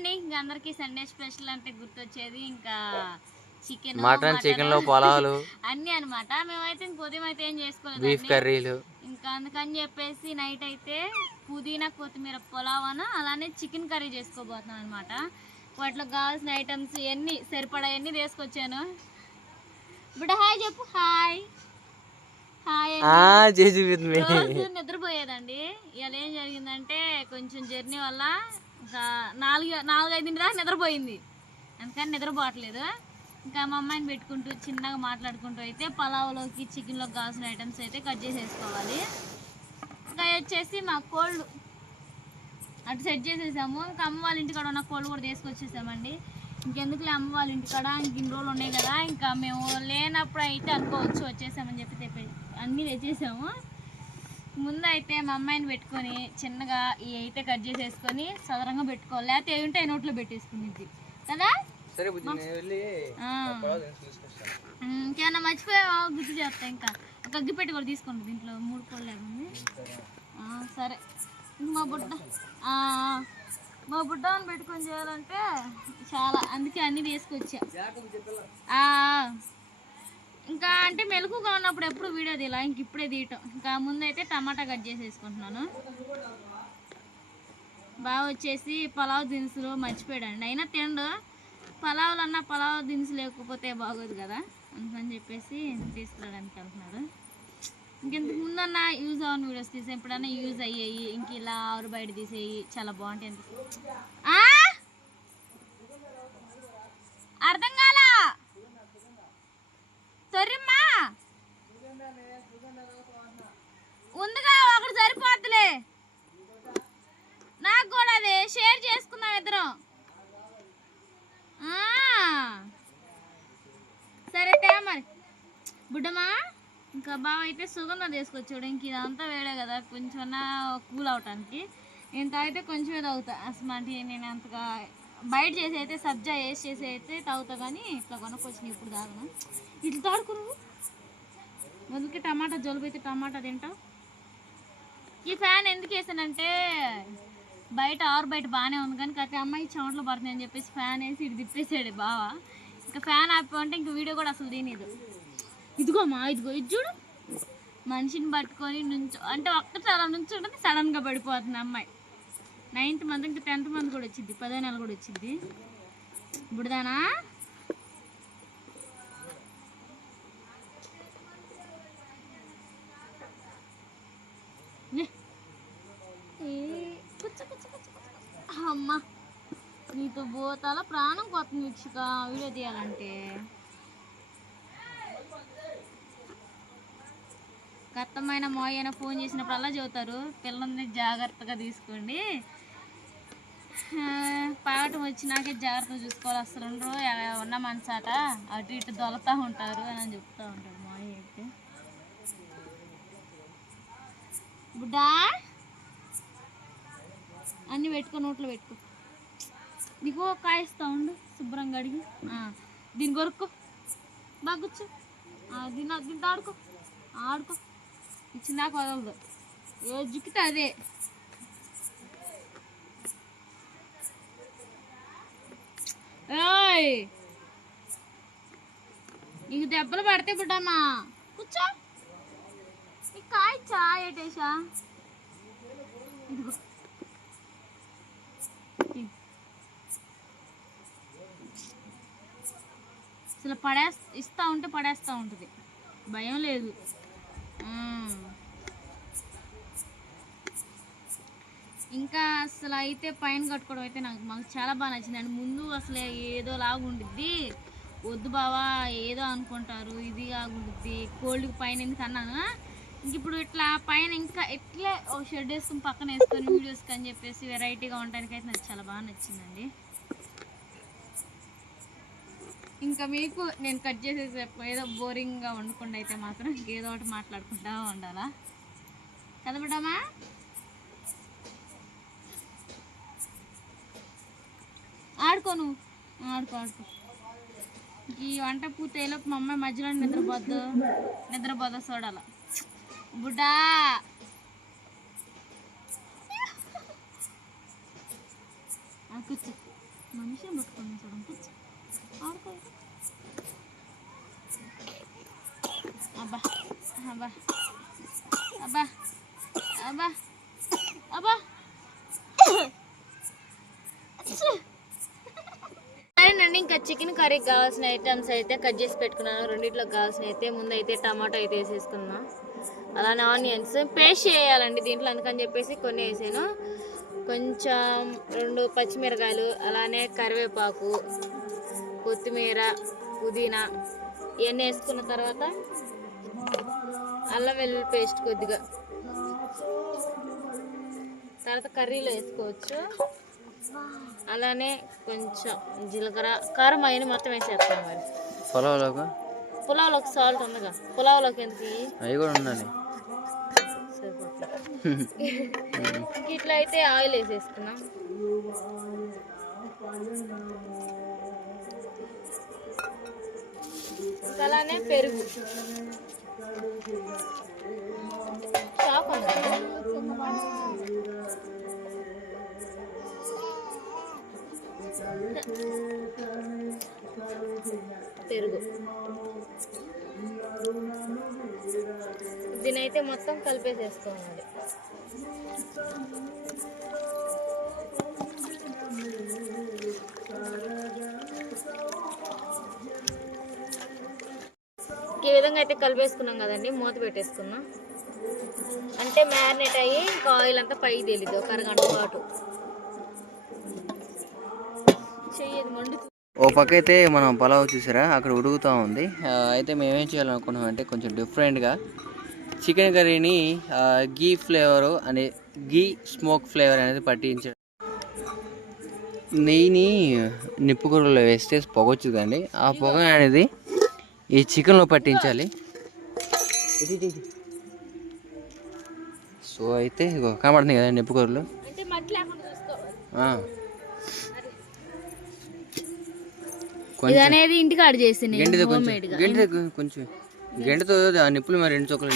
అండి ఇంకా అందరికి సండే స్పెషల్ అంటే గుర్తొచ్చేది ఇంకా చికెన్ మటన్ చికెన్ లో పొలాలు అన్ని అన్నమాట. మేమైతే ఉదయం అయితే ఏం చేసుకోలేదు, బీఫ్ కర్రీలు. ఇంకా అందుకని చెప్పేసి నైట్ అయితే పుదీనా కొత్తిమీర పులావ్ అలానే చికెన్ కర్రీ చేసుకోబోతున్నాం అనమాట. వాటిలో కావాల్సిన ఐటమ్స్ ఎన్ని సరిపడా ఎన్ని తీసుకొచ్చాను. ఇప్పుడు హాయ్ చెప్పు. హాయ్ హాయ్ రోజు నిద్రపోయేదండి. ఇలా ఏం జరిగిందంటే కొంచెం జర్నీ వల్ల ఇంకా 4-5 దాకా నిద్రపోయింది. అందుకని నిద్రపోవట్లేదు. ఇంకా మా అమ్మాయిని పెట్టుకుంటూ చిన్నగా మాట్లాడుకుంటూ అయితే పలావ్లోకి చికెన్లోకి కావాల్సిన ఐటమ్స్ అయితే కట్ చేసేసుకోవాలి. ఇంకా వచ్చేసి మా కోళ్ళు అటు సెట్ చేసేసాము. ఇంకా అమ్మ వాళ్ళ ఇంటికాడ ఉన్న కోళ్ళు కూడా తీసుకొచ్చేసామండి. ఇంకెందుకులే అమ్మ వాళ్ళ ఇంటికాడ ఇన్ని రోజులు ఉన్నాయి కదా, ఇంకా మేము లేనప్పుడు అయితే అనుకోవచ్చు వచ్చేసామని చెప్పి అన్నీ తెచ్చేసాము. ముందు అయితే మా అమ్మాయిని పెట్టుకొని చిన్నగా ఇవి అయితే కట్ చేసేసుకొని సదరంగా పెట్టుకోవాలి, లేకపోతే ఏ ఉంటే నోట్లో పెట్టేసుకునేది కదా. ఇంకేమన్నా మర్చిపోయా గుర్తు చేస్తా. ఇంకా ఒక అగ్గిపెట్టి కూడా తీసుకోండి, దీంట్లో 3 కోళ్ళు లేకుంది. సరే మా బుడ్డని పెట్టుకొని చేయాలంటే చాలా, అందుకే అన్నీ తీసుకొచ్చా. ఇంకా అంటే మెలకుగా ఉన్నప్పుడు ఎప్పుడు వీడియో తీయాల, ఇంక ఇప్పుడే తీయటం. ఇంకా ముందైతే టమాటా కట్ చేసేసుకుంటున్నాను. బాగా వచ్చేసి పలావ్ దినుసులు మర్చిపోయాడండి, అయినా తిండు. పలావ్ దినుసులు లేకపోతే బాగోదు కదా, అందుకని చెప్పేసి తీసుకురావడానికి వెళ్తున్నాడు. ఇంకెందుకు ముందన్నా యూజ్ అవ్వని వీడియోస్ తీసే, ఎప్పుడన్నా యూజ్ అయ్యాయి ఇంక ఇలా ఆరు బయట తీసేయి చాలా బాగుంటాయి అనిపిస్తుంది. అర్థం కాలా తొర్రిమ్మా ఉందిగా ఒకటి సరిపోద్దులే, నాకు కూడా అదే షేర్ చేసుకుందాం ఇద్దరం. సరే మరి బుడ్డమ్మా. ఇంకా బాగా అయితే సుగంధం తీసుకొచ్చాడు. ఇంక ఇదంతా వేడే కదా, కొంచెం కూల్ అవటానికి ఇంత అయితే కొంచెమే తాగుతా. అసలు అంటే నేను అంతగా బయట చేసి అయితే సబ్జా వేసి చేసి అయితే తాగుతా, కానీ ఇట్లా కొనుక్కొచ్చిన ఇప్పుడు తాగను. ఇట్లా తాడుకురు మొదలుకి టమాటా జలుబు అయితే టమాటా తింటావు. ఈ ఫ్యాన్ ఎందుకు వేసానంటే బయట బయట బాగానే ఉంది, కానీ కత్తి అమ్మాయి చెమటలు పడుతుంది అని చెప్పేసి ఫ్యాన్ వేసి ఇటు తిప్పేసాడు బావా. ఇంకా ఫ్యాన్ ఆపిపోంటే ఇంక వీడియో కూడా అసలు తినేదు. ఇదిగోమా ఇదిగో ఇది చూడు, మనిషిని పట్టుకొని అంటే ఒక్కటి అలా నుంచుంటుంది, సడన్గా పడిపోతుంది అమ్మాయి. 9th మంత్ ఇంకా 10th మంత్ కూడా వచ్చింది, 10వ నెల కూడా వచ్చింది. బుడదానా అమ్మా నీతో పోతాల ప్రాణం కొత్త వీక్షక వీడియో తీయాలంటే. కత్తమైన మోయన ఫోన్ చేసినప్పుడు చెబుతారు, పిల్లల్ని జాగ్రత్తగా తీసుకోండి, పావటం వచ్చినాకే జాగ్రత్తగా చూసుకోవాలి, అసలు ఉన్న మనసాట అటు ఇటు దొలతా ఉంటారు అని చెప్తూ ఉంటాడు మాయ అయితే. బుడ్డా అన్నీ పెట్టుకో, నోట్లో పెట్టుకో. నీకు కాయిస్తా ఉండు శుభ్రంగా అడిగి, దీన్ని కొరుక్కో బాగా కూర్చో, దీంతో ఆడుకో ఇచ్చినాక వదలదు, ఏ జుక్కితే అదే. ఓయ్ నీకు దెబ్బలు పడితే బుడ్డమ్మా కూర్చో. నీకు కాయచ్చా ఏటేసా, ఇదిగో అసలు ఇస్తూ ఉంటే పడేస్తూ ఉంటుంది, భయం లేదు. ఇంకా అసలు అయితే పైన కట్టుకోవడం అయితే మాకు చాలా బాగా నచ్చిందండి. ముందు అసలు ఏదో లాగా ఉండిద్ది, వద్దు బావా ఏదో అనుకుంటారు, ఇది కాగుండిద్ది కోల్డ్కి పైన ఎందుకు అన్నాను. ఇంక ఇప్పుడు ఇట్లా పైన ఇంకా ఎట్లే ఒక షెడ్ వేసుకుని పక్కన వేసుకొని వీడియోస్కి అని చెప్పేసి వెరైటీగా ఉండడానికి అయితే నాకు చాలా బాగా నచ్చిందండి. ఇంకా మీకు నేను కట్ చేసేసి ఏదో బోరింగ్గా వండకుండా అయితే మాత్రం ఏదో ఒకటి మాట్లాడుకుంటా ఉండాలా కదా బిడ్డమ్మా. ఆడుకో నువ్వు ఆడుకో. ఈ వంట పూర్తయ్యేలోపు మా అమ్మాయి మధ్యలో నిద్రపోద్దా చూడాల. బుడ్డా కూర్చో మనిషి పట్టుకుని చూడండి ఆడుకో అబ్బా అబ్బా అబ్బా అబ్బా అబ్బా సరేనండి. ఇంకా చికెన్ కర్రీకి కావాల్సిన ఐటమ్స్ అయితే కట్ చేసి పెట్టుకున్నాను. రెండిట్లోకి కావాల్సిన అయితే ముందు అయితే టమాటో అయితే వేసేసుకున్నాను. అలానే ఆనియన్స్ పేస్ట్ చేయాలండి దీంట్లో, అందుకని చెప్పేసి కొన్ని వేసాను. కొంచెం 2 పచ్చిమిరకాయలు, అలానే కరివేపాకు, కొత్తిమీర, పుదీనా ఇవన్నీ వేసుకున్న తర్వాత అల్లం వెల్లుల్లి పేస్ట్ కొద్దిగా, తర్వాత కర్రీలో వేసుకోవచ్చు. అలానే కొంచెం జీలకర్ర, కారం అవన్నీ మొత్తం వేసేస్తాం. మరి పులావ్లోకి సాల్ట్ ఉందిగా, పులావ్లోకి ఎందుకు అవి కూడా ఉండాలి. ఇట్లా అయితే ఆయిల్ వేసేసుకున్నాం. అలానే పెరుగు, షాప్ పెరుగు దీనైతే మొత్తం కలిపేసేసుకోవాలి. ఈ విధంగా అయితే కలిపేసుకున్నాం కదండి, మూత పెట్టేసుకున్నాం. అంటే మ్యారినేట్ అయ్యి ఇంకా ఆయిల్ అంతా పైకి తెలీదు ఒక అరగంట పాటు. ఓ పక్క అయితే మనం పలావ్ చూసారా అక్కడ ఉడుకుతూ ఉంది. అయితే మేమేం చేయాలనుకున్నాం అంటే కొంచెం డిఫరెంట్గా చికెన్ కర్రీని గీ ఫ్లేవరు అనే గీ స్మోక్ ఫ్లేవర్ అనేది పట్టించడం. నెయ్యిని నిప్పుకూరలో వేస్తే పొగ వచ్చింది కండి, ఆ పొగ అనేది ఈ చికెన్లో పట్టించాలి. సో అయితే ఇగో కనబడుతుంది కదా నిప్పుకూరలు, ఇంటికాడ చేసి గంటతో కొంచెం గంటతో నిప్పులు మరి 2 చొక్కలు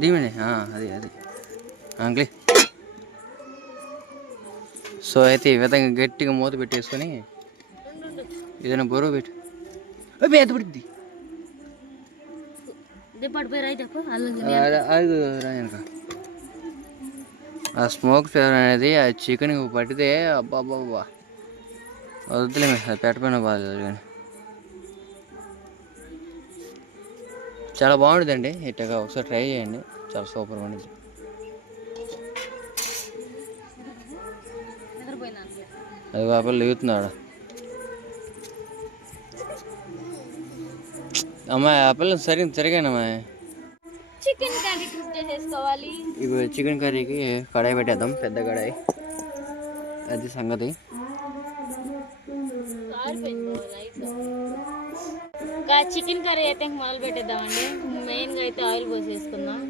దిగండి. అది అంగ్లీ. సో అయితే ఈ విధంగా గట్టిగా మూత పెట్టేసుకొని ఏదైనా బరువు పెట్టి అది పడుద్ది. ఆ స్మోక్ ఫ్లేవర్ అనేది ఆ చికెన్ పట్టితే అబ్బా వద్దులే, అది పెట్టపోయినా బాగాలేదు కానీ చాలా బాగుంటుందండి. ఇట్టగా ఒకసారి ట్రై చేయండి, చాలా సూపర్గా ఉంటుంది. అది పాపలు లేగుతున్నాడు. అమ్మాయి ఆ పిల్లలు సరిగానమ్మా. చికెన్ కర్రీ చేసేసుకోవాలి. ఇప్పుడు చికెన్ కర్రీకి కడాయి పెట్టేద్దాం, పెద్ద కడాయి. అది సంగతి. చికెన్ కర్రీ అయితే మొదలు పెట్టేద్దామండి. మెయిన్గా అయితే ఆయిల్ పోసేసుకుందాం.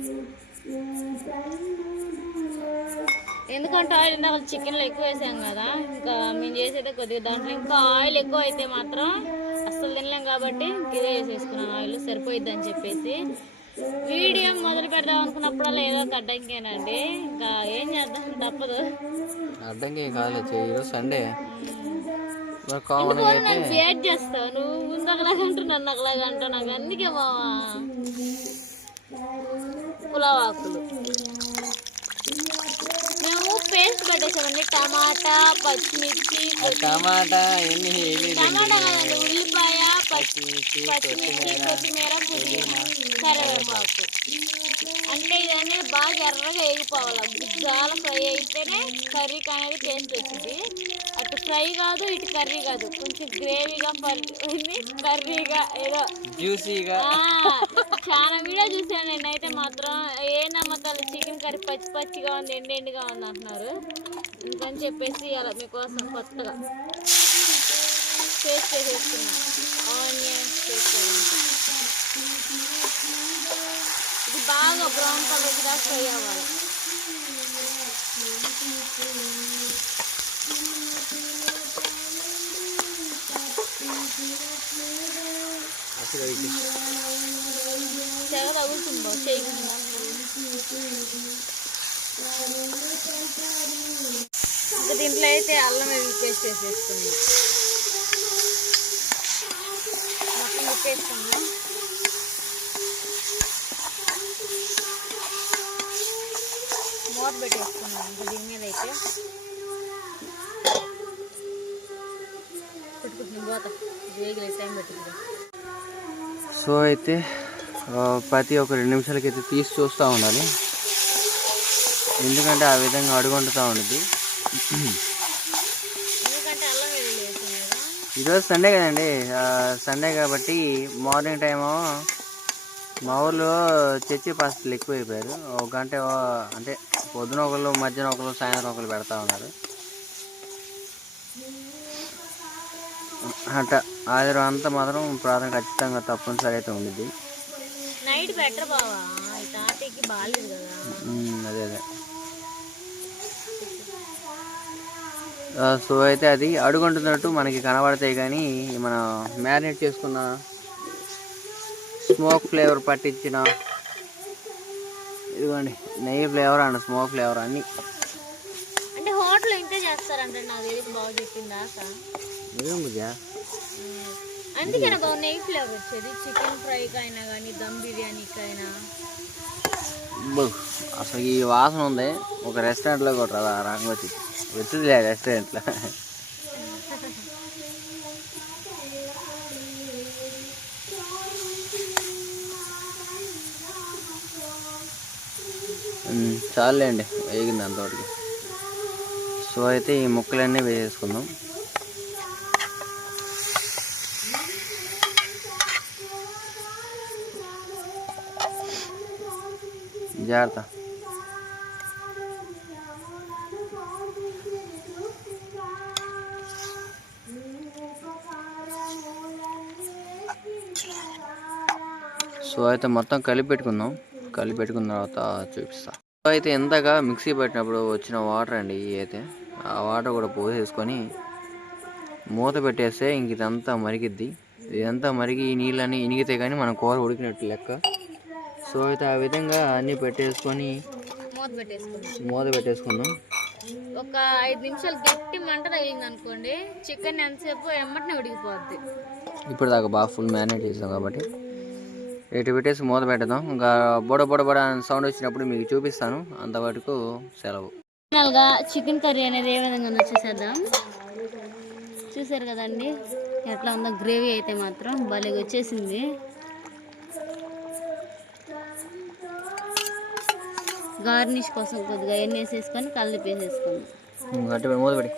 ఎందుకంటే ఆయిల్ ఇందాక చికెన్లో ఎక్కువ వేసాం కదా, ఇంకా మేము చేసేదే కొద్దిగా దాంట్లో ఇంకా ఆయిల్ ఎక్కువ అయితే మాత్రం అస్సలు తినలేం కాబట్టి ఇదే వేసేసుకున్నాను. ఆయిల్ సరిపోయిద్ది అని చెప్పేసి వీడియో మొదలు పెడదాం అనుకున్నప్పుడల్లా ఏదో ఒక అడ్డంకేనండి, ఇంకా ఏం చేద్దాం తప్పదు. అడ్డంకి కాదు, సండే నన్ను వెయిట్ చేస్తావు, నువ్వు ముందు ఒకలాగంటూ నన్ను ఒకలాగంటావు. నాకు అందుకే మావా పులావ్ ఆకులు మేము పేస్ట్ పెట్టేసామండి. టమాటా, పచ్చిమిర్చి, టమాటా కాదండి, ఉల్లిపాయ, పచ్చిమిర్చి, కొత్తిమీర, పుదీనా, కరివేపాకు. అంటే ఇదన్నీ బాగా ఎర్రగా వేగిపోవాలి. గుజ్జాల ఫ్రై అయితేనే కర్రీకి అనేది టేస్ట్ వచ్చింది. అటు ఫ్రై కాదు, ఇటు కర్రీ కాదు, కొంచెం గ్రేవీగా కర్రీగా ఏదో జ్యూసీగా. చాలా వీడియో చూసాను నేనైతే మాత్రం. ఏ నమ్మకాలు చికెన్ కర్రీ పచ్చిగా ఉంది, ఎండుగా ఉంది అంటున్నారు. అందుకని చెప్పేసి అలా మీకోసం కొత్తగా పేస్ట్ చేసేస్తున్నాను. ఆనియన్ పేస్ట్ ఇది బాగా బ్రౌన్ కలర్ గా ఫ్రై అవ్వాలి. తెగ తగులుతుందో చేయకుండా ఇంకా దీంట్లో అయితే అల్లం వెల్లుల్లి పేస్ట్ వేసేసుకున్నాం. మొత్తం ఉప్పేసుకున్నాం. మూత పెట్టేసుకున్నాం. ఇంకా దీని మీద అయితే పెట్టుకుంటున్నాం. పోత వేగిలే టైం పెట్టుకుంటాం. సో అయితే ప్రతి ఒక 2 నిమిషాలకి అయితే తీసి చూస్తూ ఉండాలి, ఎందుకంటే ఆ విధంగా అడుగుంటుతూ ఉంటుంది. ఎందుకంటే అల్లం వెల్లుల్లి వేసాం కదా. ఈరోజు సండే కదండి, సండే కాబట్టి మార్నింగ్ టైము మా ఊర్లో చర్చి పాస్టర్లు ఎక్కువైపోయారు. ఒక గంట అంటే పొద్దున ఒకళ్ళు, మధ్యాహ్నం ఒకళ్ళు, సాయంత్రం ఒకళ్ళు పెడతా ఉన్నారు. అంట ఆదివారం అంతా మాత్రం ప్రార్థన ఖచ్చితంగా తప్పనిసరి అయితే ఉండిద్ది. నైట్ బెటర్ బావా, ఈ తాతయ్యకి బాగాలేదు కదా. అదే అదే. సో అయితే అది అడుగుంటున్నట్టు మనకి కనబడతాయి, కానీ మనం మ్యారినేట్ చేసుకున్న స్మోక్ ఫ్లేవర్ పట్టించిన ఇదిగోండి నెయ్యి ఫ్లేవర్ అండ్ స్మోక్ ఫ్లేవర్ అన్నీ అంటే హోటల్ ఇంతే చేస్తారంటే నాకు ఏది బాగా చెప్పిందా అందుకే నాకు నెయ్యి ఫ్లేవర్ వచ్చేది. చికెన్ ఫ్రైకి అయినా కానీ దమ్ బిర్యానీకి అయినా. అసలు ఈ వాసన ఉంది, ఒక రెస్టారెంట్లో కూడా రంగు వచ్చింది రెస్టారెంట్లో. చాలండి వేగింది అంతవరకు. సో అయితే ఈ ముక్కలన్నీ వేసేసుకుందాం. జాగ్రత్త. సో అయితే మొత్తం కలిపి పెట్టుకుందాం. కలిపి పెట్టుకున్న తర్వాత చూపిస్తా. సో అయితే ఇంతగా మిక్సీ పెట్టినప్పుడు వచ్చిన వాటర్ అండి అయితే ఆ వాటర్ కూడా పోసేసుకొని మూత పెట్టేస్తే ఇంక ఇదంతా మరిగిద్ది. ఇదంతా మరిగి ఈ నీళ్ళన్నీ ఇనిగితే కానీ మనం కూర ఉడికినట్టు లెక్క. సో అయితే ఆ విధంగా అన్నీ పెట్టేసుకొని మూత పెట్టేసుకుందాం. ఒక 5 నిమిషాలు గట్టి మంట తగిలింది అనుకోండి, చికెన్ ఎంతసేపు ఎమ్మటనే ఉడికిపోద్ది. ఇప్పుడు దాకా బాగా ఫుల్ మ్యారినేట్ చేసాం కాబట్టి ఇటు పెట్టేసి మూత పెట్టేద్దాం. ఇంకా బొడ బొడ బొడ సౌండ్ వచ్చినప్పుడు మీకు చూపిస్తాను. అంతవరకు సెలవు. ఫైనల్గా చికెన్ కర్రీ అనేది ఏ విధంగా ఉందో చూసేద్దాం. చూసారు కదండి ఎట్లా ఉందో. గ్రేవీ అయితే మాత్రం భలేగా వచ్చేసింది. గార్నిష్ కోసం కొద్దిగా ఎన్ని వేసేసుకొని కలిపి వేసేసుకుందాం. అటు మూత పెట్టి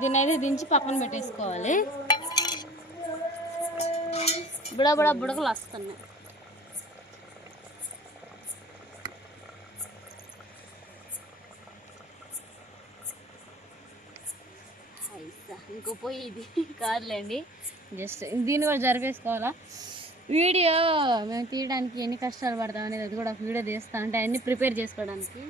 దీన్ని అయితే దించి పక్కన పెట్టేసుకోవాలి. బుడబుడ బుడకలు వస్తున్నాయి. ఇంకో పోయి ఇది కాదులేండి, జస్ట్ దీన్ని కూడా జరిపేసుకోవాలా. వీడియో మేము తీయడానికి ఎన్ని కష్టాలు పడతాం అనేది అది కూడా ఒక వీడియో తీస్తాం, అంటే అన్నీ ప్రిపేర్ చేసుకోవడానికి.